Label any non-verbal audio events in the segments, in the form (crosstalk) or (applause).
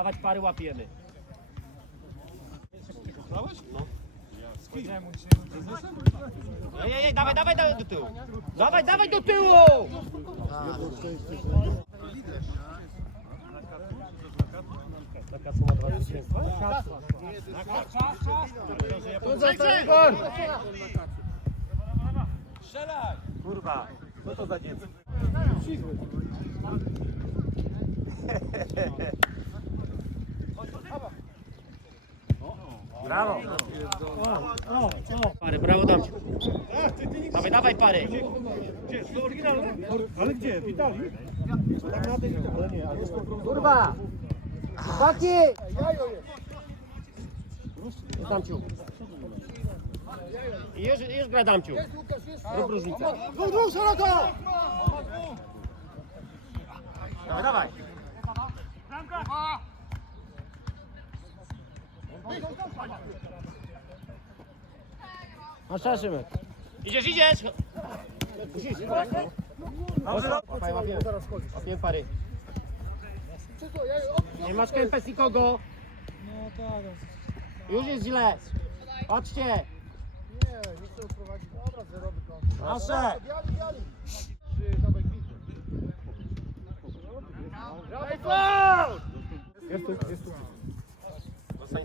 Dawać pary łapiemy. Ej, ej, ej, dawaj, dawaj, dawaj do tyłu. Dawaj, dawaj do tyłu! Taka suma dwa zwycięstwa? Kurwa, co to za dziecko? (laughs) Brawo! Pary, brawo dam ci. Dawaj, dawaj pary. Ale gdzie? W Italii? Kurwa! Chłopaki! Damciu. I już, już gra Damciu. Rób różnicę. Dawaj, dawaj. Masz czas, Szymek. Idziesz, idziesz! Musisz. Łapię. Pary. Nie masz kępes nikogo. Już jest źle. Chodźcie. Nasze. Zostań, z tyłu, zostań kępes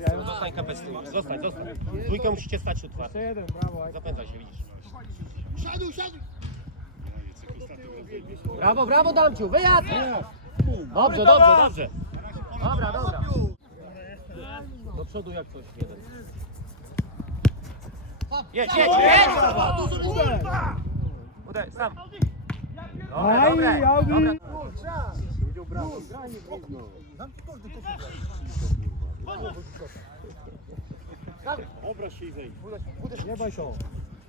z tyłu. Zostań, zostań. Dwójkę musicie stać tu twardo. Jeden, brawo. Zapędzaj się, widzisz. Brawo, brawo Damciu, wyjazd! Dobrze, dobrze, dobrze. Dobra, dobra. Do przodu jak coś, jeden. Jedź, jedź, jedź! Uderz, sam. Dobra, Aj, dobra, Audi. dobra. Nie baj się.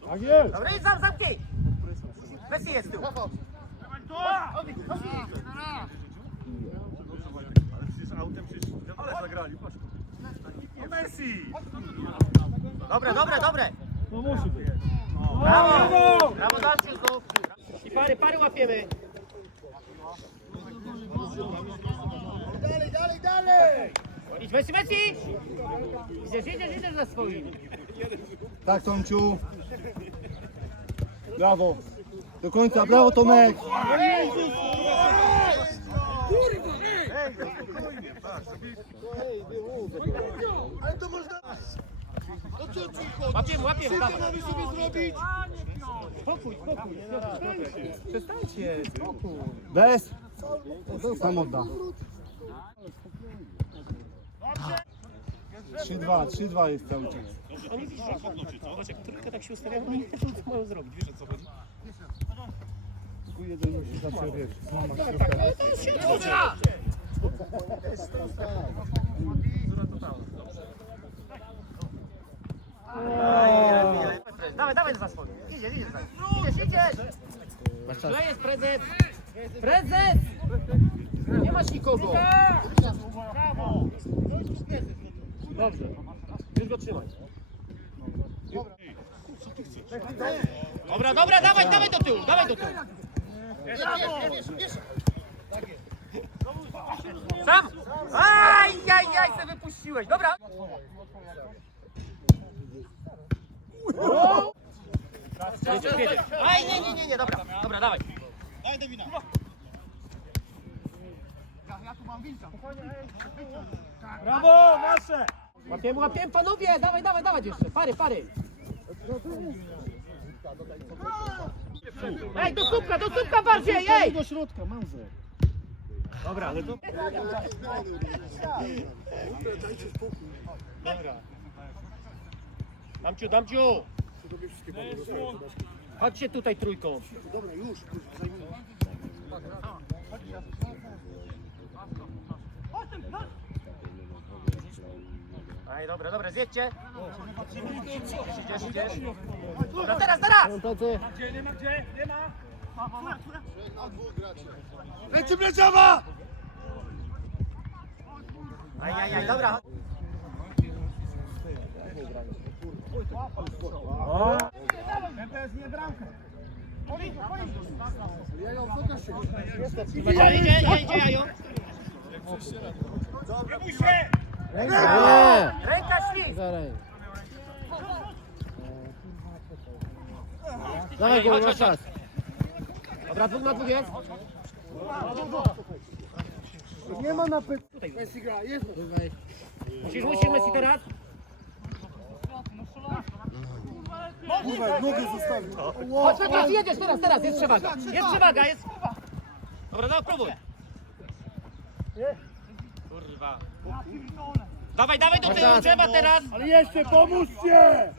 Tak jest. Dobra, idź sam, zamknij! Messi jest tu. Dobre, dobre, dobre. No musi być. Brawo! Brawo znów. I pary, pary łapiemy. Messi, Messi! Idziesz, idziesz, idziesz za swoim. Tak, Tomciu. Brawo. Do końca, brawo Tomek. Ale to można... No co ci chodzi? Łapiemy, łapiemy, dawaj. mamy sobie zrobić? Spokój, spokój. Przestańcie, spokój. Bez. Sam odda. 3-2, 3-2 jest cały czas. Oni widzą, zobacz, jak trójkę tak się ustawiają, oni nie wiedzą, co mają zrobić. Wiesz o co chodzi? Tu jeden musi zawsze wiesz. Mama Dawaj, dawaj za swoim. Idziesz, idziesz. Idziesz, idziesz. To jest prezes. Prezes! Nie masz nikogo. Dobrze. Już go trzymaj. Dobra, dobra, dawaj, dawaj do tyłu, dawaj do tyłu. Sam! Aj, aj, aj, se wypuściłeś. Dobra. Aj, nie, nie, nie, nie, dobra, dobra, dawaj. Brawo, nasze. Łapiemy, łapiemy, panowie, dawaj, dawaj, dawaj jeszcze, pary, pary. Ej, do słupka, do słupka bardziej, ej! do środka, Mauzer. Dobra. Damciu, damciu! Chodźcie tutaj trójką. Dobra, już. zajmijmy. Ej, dobra, dobra, zjedźcie. Idziesz, idziesz. Dobra, teraz, teraz! Lecimy Mleczawa! Aj, aj, aj, dobra. Idzie, idzie, idzie, jajo. Nie! Ręka ślizg! Dawaj go, masz czas. Dobra, dwóch na dwóch jest. Nie ma na pytanie. Messi gra, jest. Musisz, musisz Messi teraz. Kurwa, nogę zostawił. Chodź, teraz jedziesz, teraz, teraz, jest przewaga. Jest przewaga, jest. Dobra, no próbuj. Kurwa. Dawaj, dawaj do tyłu, trzeba teraz. Ale jeszcze pomóżcie!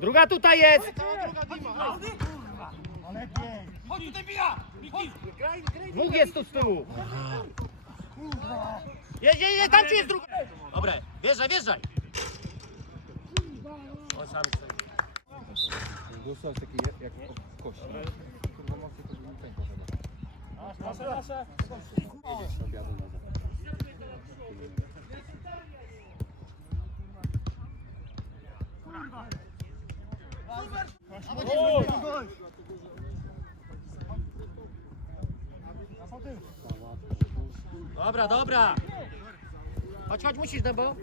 Druga tutaj jest. Dwóch jest tu z tyłu. Jedź, jedź, jedź, tam ci jest druga. Dobra, wjeżdżaj, wjeżdżaj. O, sami sobie. Dostał taki jak w kości. Kurwa mocno to bym pękał chyba. Nasze, nasze. Obiadu na Dobra, dobra. Chodź, chodź, musisz, no bo.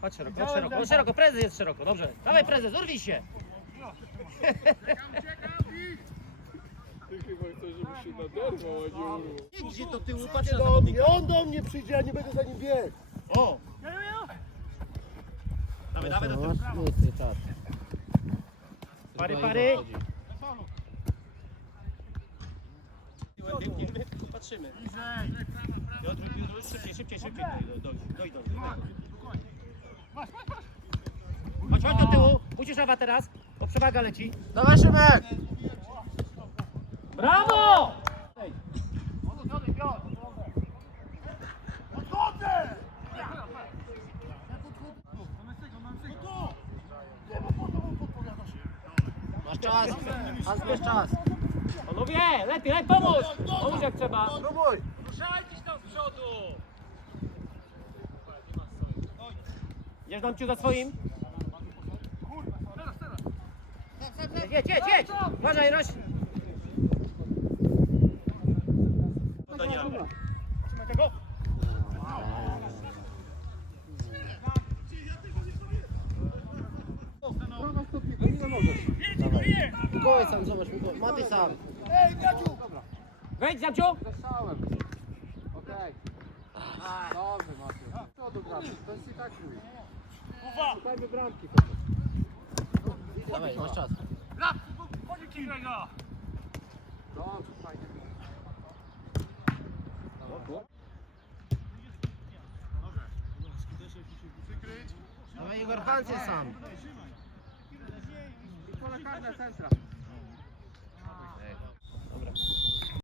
Chodź szeroko, chodź szeroko, chodź szeroko, prezes jest szeroko, dobrze. Dawaj prezes, urwij się. Gdzie do tyłu, patrz na Do zawodnika. mnie, on do mnie przyjdzie, ja nie będę za nim biegł. O! Dawaj, dawaj do tyłu. Pary, pary. Patrzymy. Piotr, Piotr, szybciej, szybciej, szybciej. Doj, doj, doj, doj. Chodź, chodź do tyłu. Musisz Ewa teraz, bo przewaga leci. Dawaj Szymek! Brawo! Masz czas, Hans, bierz czas. Panowie, lepiej, lepiej pomóż! Pomóż jak trzeba. Próbuj. Jedź tam ciu za swoim. Jedź, jedź, jedź! Uważaj, Roś! Mikołaj sam, zobacz, Mikołaj. Maty sam. Ej, Miadziu! Wejdź, Zamciu! Zastałem. Okej. Dobrze Maciej. Co tu gramy? To jest i tak chuj. Szukajmy bramki. Dawaj, masz czas. Dobrze, fajnie. Dawaj, Igor Hans jest sam. Ah, ça, ça.